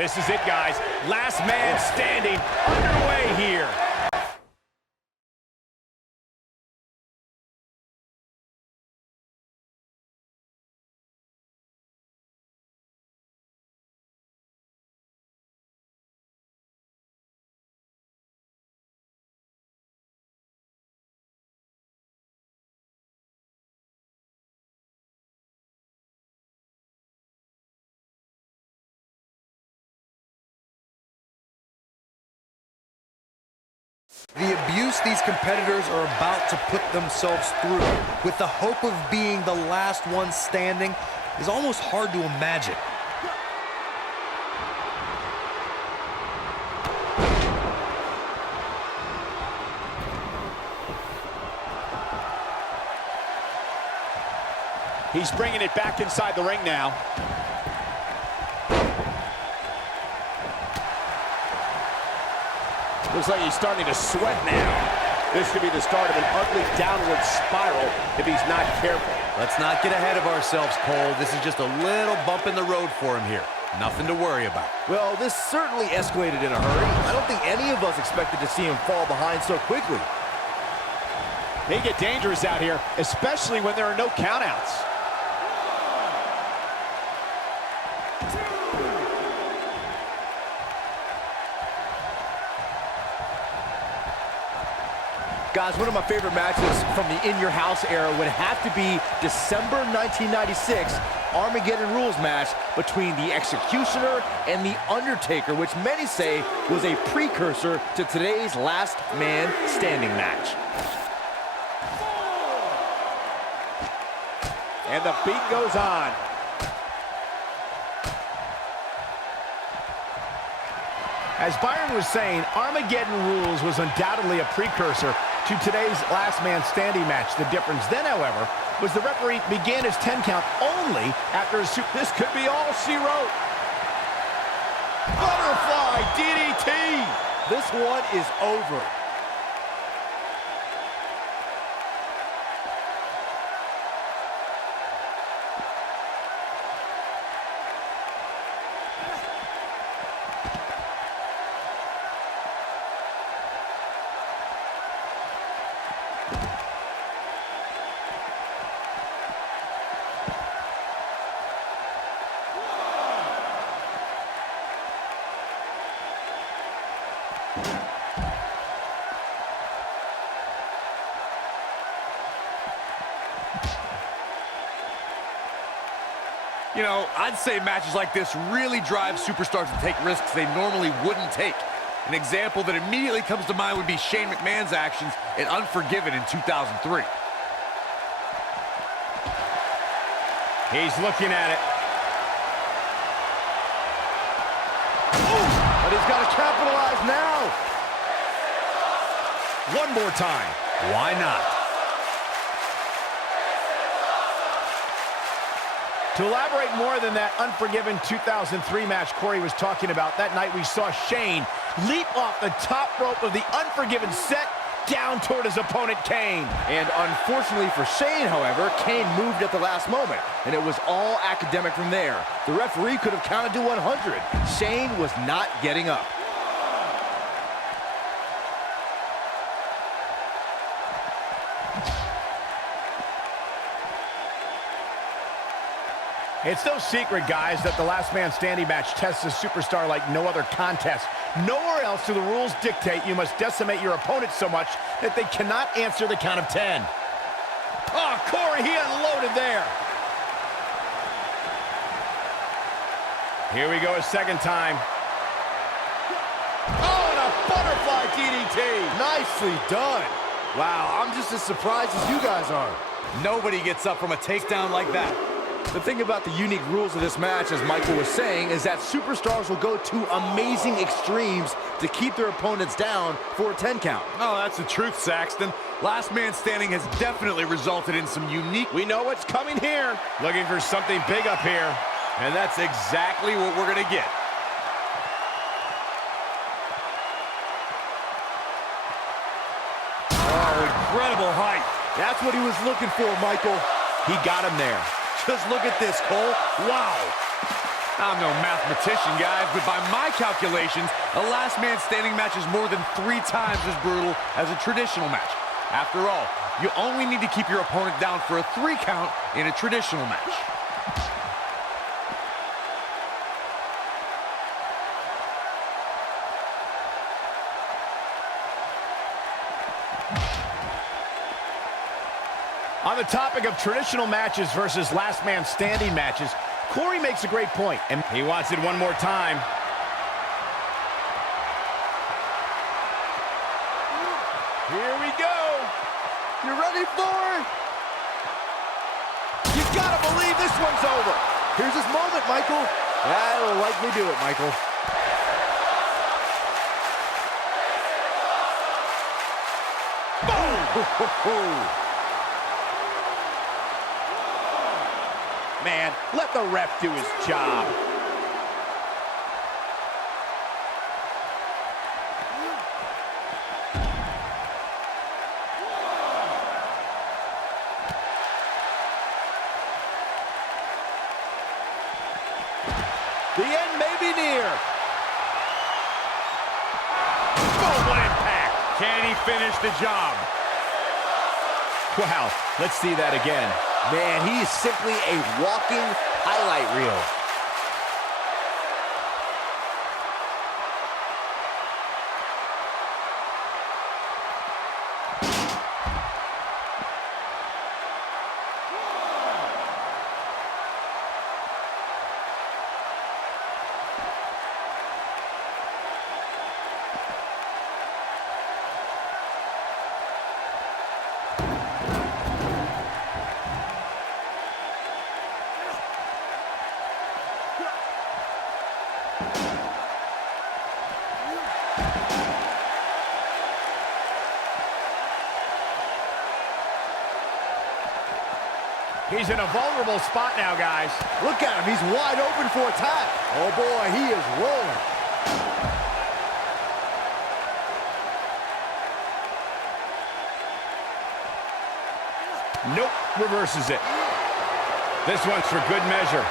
This is it, guys. Last man standing underway here. The abuse these competitors are about to put themselves through with the hope of being the last one standing is almost hard to imagine. He's bringing it back inside the ring now. Looks like he's starting to sweat now. This could be the start of an ugly downward spiral if he's not careful. Let's not get ahead of ourselves, Cole. This is just a little bump in the road for him here. Nothing to worry about. Well, this certainly escalated in a hurry. I don't think any of us expected to see him fall behind so quickly. They get dangerous out here, especially when there are no countouts. Guys, one of my favorite matches from the in-your-house era would have to be December 1996 Armageddon Rules match between the Executioner and the Undertaker, which many say was a precursor to today's Last Man Standing match. And the beat goes on. As Byron was saying, Armageddon Rules was undoubtedly a precursor to today's Last Man Standing match. The difference then, however, was the referee began his 10 count only after a super. This could be all she wrote. Butterfly DDT. This one is over. You know, I'd say matches like this really drive superstars to take risks they normally wouldn't take. An example that immediately comes to mind would be Shane McMahon's actions in Unforgiven in 2003. He's looking at it. But he's got to capitalize now. One more time. Why not? To elaborate more than that Unforgiven 2003 match Corey was talking about, that night we saw Shane leap off the top rope of the Unforgiven set down toward his opponent, Kane. And unfortunately for Shane, however, Kane moved at the last moment, and it was all academic from there. The referee could have counted to 100. Shane was not getting up. It's no secret, guys, that the Last Man Standing match tests a superstar like no other contest. Nowhere else do the rules dictate you must decimate your opponent so much that they cannot answer the count of 10. Oh, Corey, he unloaded there. Here we go a second time. Oh, and a butterfly DDT. Nicely done. Wow, I'm just as surprised as you guys are. Nobody gets up from a takedown like that. The thing about the unique rules of this match, as Michael was saying, is that superstars will go to amazing extremes to keep their opponents down for a 10 count. Oh, that's the truth, Saxton. Last Man Standing has definitely resulted in some unique... We know what's coming here. Looking for something big up here. And that's exactly what we're going to get. Oh, incredible height. That's what he was looking for, Michael. He got him there. Just look at this, Cole. Wow. I'm no mathematician, guys, but by my calculations, a last man standing match is more than 3 times as brutal as a traditional match. After all, you only need to keep your opponent down for a 3 count in a traditional match. On the topic of traditional matches versus last man standing matches, Corey makes a great point, and he wants it one more time. Here we go. You ready for it? You gotta believe this one's over. Here's his moment, Michael. That'll likely do it, Michael. Boom! Man, let the ref do his job. The end may be near. Oh, what impact. Can he finish the job? Wow, let's see that again. Man, he is simply a walking highlight reel. He's in a vulnerable spot now, guys. Look at him, he's wide open for attack. Oh boy, he is rolling. Nope, reverses it. This one's for good measure.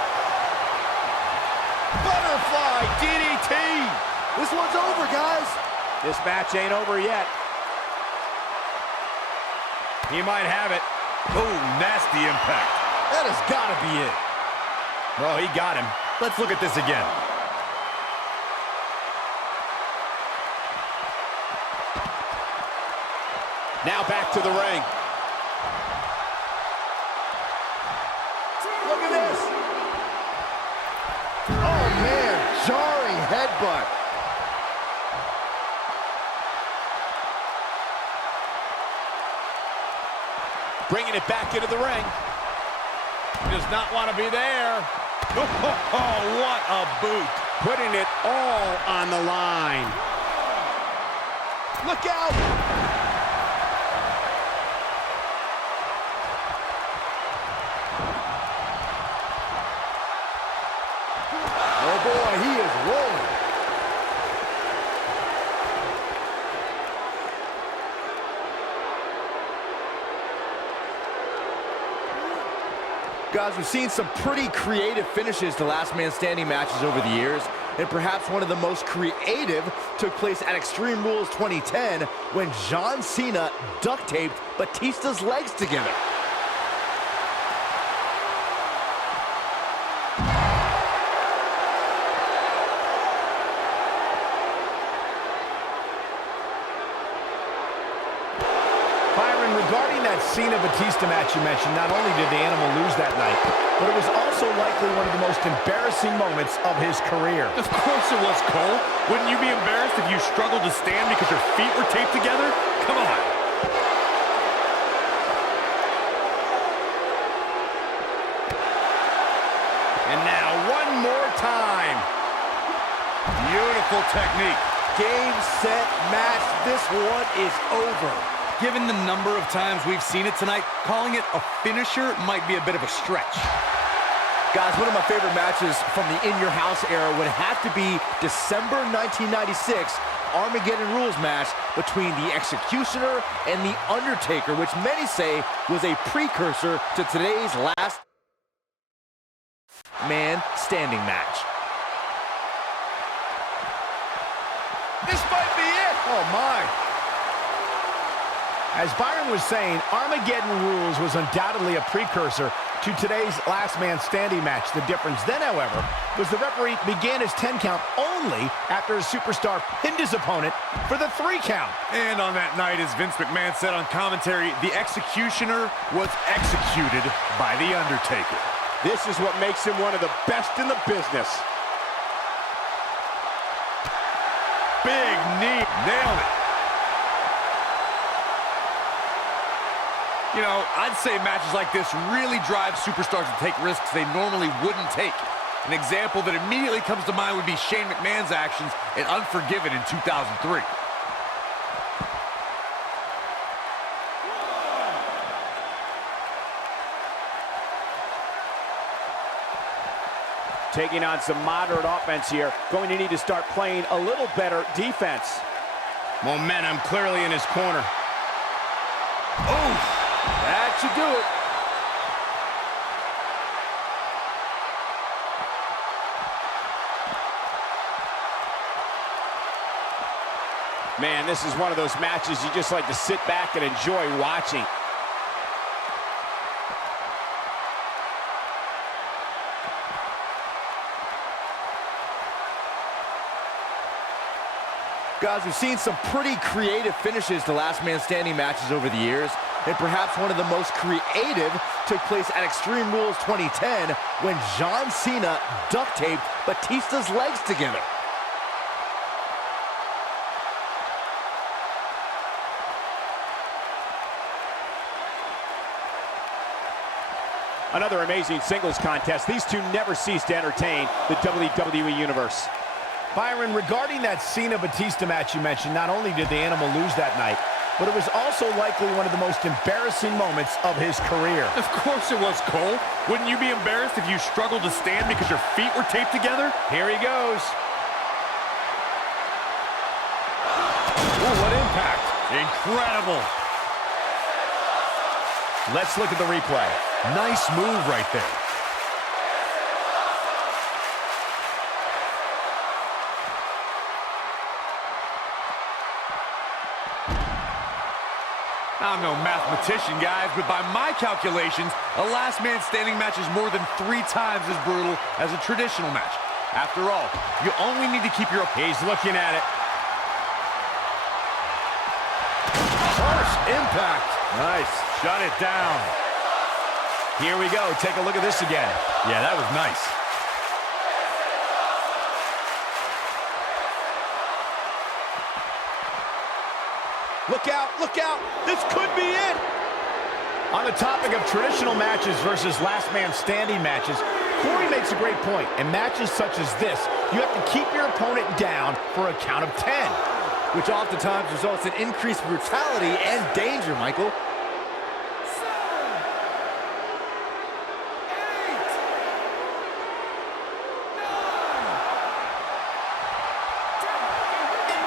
Butterfly DDT. This one's over, guys. This match ain't over yet. He might have it. Oh, nasty impact. That has got to be it. Well, he got him. Let's look at this again. Now back to the ring. Look at this. Oh, man, jarring headbutt. Bringing it back into the ring. Does not want to be there. Oh, what a boot. Putting it all on the line. Look out. Oh, boy, he is rolling. Guys, we've seen some pretty creative finishes to last man standing matches over the years, and perhaps one of the most creative took place at Extreme Rules 2010 when John Cena duct taped Batista's legs together. Regarding that Cena-Batista match you mentioned, not only did the Animal lose that night, but it was also likely one of the most embarrassing moments of his career. Of course it was, Cole. Wouldn't you be embarrassed if you struggled to stand because your feet were taped together? Come on. And now one more time. Beautiful technique. Game, set, match. This one is over. Given the number of times we've seen it tonight, calling it a finisher might be a bit of a stretch. Guys, one of my favorite matches from the In Your House era would have to be December 1996 Armageddon Rules match between the Executioner and the Undertaker, which many say was a precursor to today's last man standing match. This might be it. Oh, my. As Byron was saying, Armageddon Rules was undoubtedly a precursor to today's last man standing match. The difference then, however, was the referee began his 10 count only after a superstar pinned his opponent for the 3 count. And on that night, as Vince McMahon said on commentary, the executioner was executed by The Undertaker. This is what makes him one of the best in the business. Big knee, nailed it. You know, I'd say matches like this really drive superstars to take risks they normally wouldn't take. An example that immediately comes to mind would be Shane McMahon's actions in Unforgiven in 2003. Taking on some moderate offense here. Going to need to start playing a little better defense. Momentum clearly in his corner. Oh! That should do it. Man, this is one of those matches you just like to sit back and enjoy watching. Guys, we've seen some pretty creative finishes to last man standing matches over the years, and perhaps one of the most creative took place at Extreme Rules 2010 when John Cena duct taped Batista's legs together. Another amazing singles contest. These two never cease to entertain the WWE Universe. Byron, regarding that Cena-Batista match you mentioned, not only did the Animal lose that night, but it was also likely one of the most embarrassing moments of his career. Of course it was, Cole. Wouldn't you be embarrassed if you struggled to stand because your feet were taped together? Here he goes. Ooh, what impact. Incredible. Let's look at the replay. Nice move right there. I'm no mathematician, guys, but by my calculations, a last man standing match is more than 3 times as brutal as a traditional match. After all, you only need to keep your... He's looking at it. Harsh impact. Nice. Shut it down. Here we go. Take a look at this again. Yeah, that was nice. Look out, look out. This could be it. On the topic of traditional matches versus last man standing matches, Corey makes a great point. In matches such as this, you have to keep your opponent down for a count of 10. Which oftentimes results in increased brutality and danger, Michael.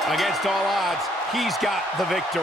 Against all odds, he's got the victory.